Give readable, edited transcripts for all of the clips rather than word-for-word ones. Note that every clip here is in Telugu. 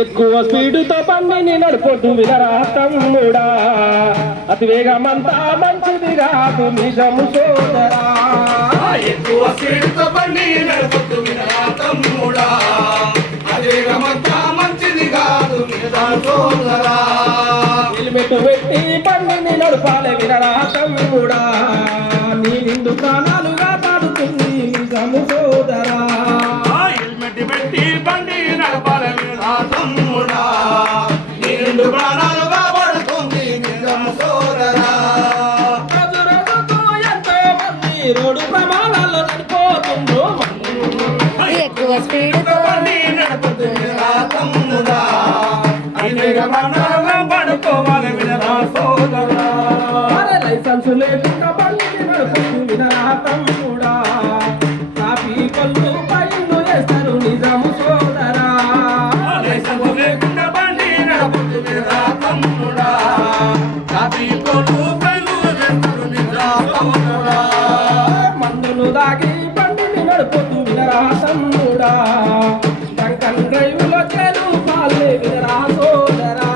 ఎక్కువ స్పీడుతో బండిని నడుపొద్దు వినరా తమ్ముడా, అతి వేగమంతా మంచిది కాదు నిజము సోదరా. ఎక్కువ స్పీడుతో బండిని నడుపొద్దు వినరా తమ్ముడా, అతి వేగమంతా మంచిది కాదు నిజము సోదరా. హెల్మెట్ పెట్టి బండిని నడపాలి వినరా తమ్ముడా, నీ నిండు ప్రాణాలు కాపాడుతుంది నిజము సోదరా. హెల్మెట్ పెట్టి బండి నడపాలి వినరా తమ్ముడా, నీ నిండు ప్రాణాలు కాపాడుతుంది నిజము సోదరా. రోడ్డు ప్రమాదాల్లో చనిపోతుందో ఎక్కువ స్పీడ్తో బండి నడపొద్దు వినరా తమ్ముడా, అతి వేగమంతా పడుకోవాలి వినరా సోదరా. లైసెన్స్ లేకుండా బండిని నడుపుతూ వినరా తమ్ముడా, ట్రాఫికల్లు పైలు వేస్తారు నిజము సోదరా. లైసెన్స్ లేకుండా బండి నడపొద్దు వినరా తమ్ముడా, ట్రాఫికల్లు పైలు వేస్తారు నిజము సోదరా. మందులు దాగి బండిని నడుపుతూ వినరా తమ్ముడా, డంకన్ డ్రైవులో చేరు పాలే వినరా సోదరా.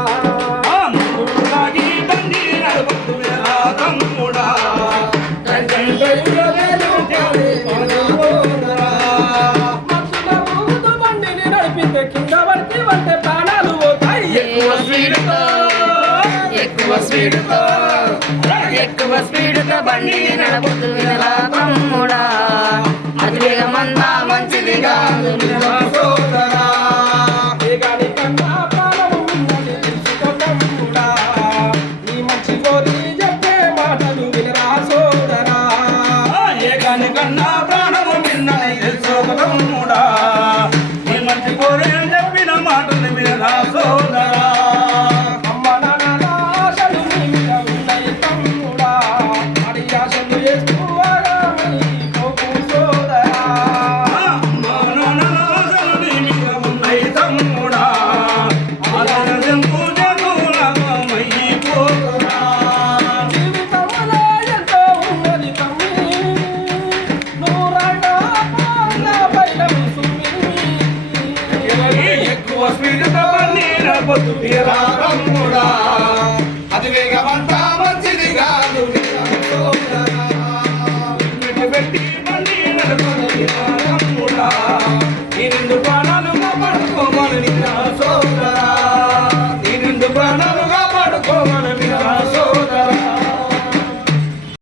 బండిని నడిపితే కింద పడితే వంటే ప్రాణాలు పోతాయి. ఎక్కువ స్పీడ్తో బండి నడపొద్దు వినరా తమ్ముడా, అతి వేగమంతా మంచిది కాదు నిజము సోదరా. వేగాని కన్నా ప్రాణము ఉన్నది తెలుసుకో తమ్ముడా, నీ మంచి కోరి చెప్పే మాటలు వినరా సోదరా. ఏకాని కన్నా ప్రాణము విన్నది తెలుసో తమ్ముడా, నీ మంచి కోరే చెప్పిన మాటలు వినరా సోదరా. అమ్మ నాన్న ఆశలు నీ మీద ఉన్నాయి తమ్ముడా, అడి ఆశలు చేసుకోవాలని పోకు సోదరా. జీవితంలో ఎంతో ఉన్నది తమ్మి, నూరన్నా పాలన పైలం సుమ్మి. ఎక్కువ స్పీడ్ తో బండి నడపొద్దు వినరా తమ్ముడా,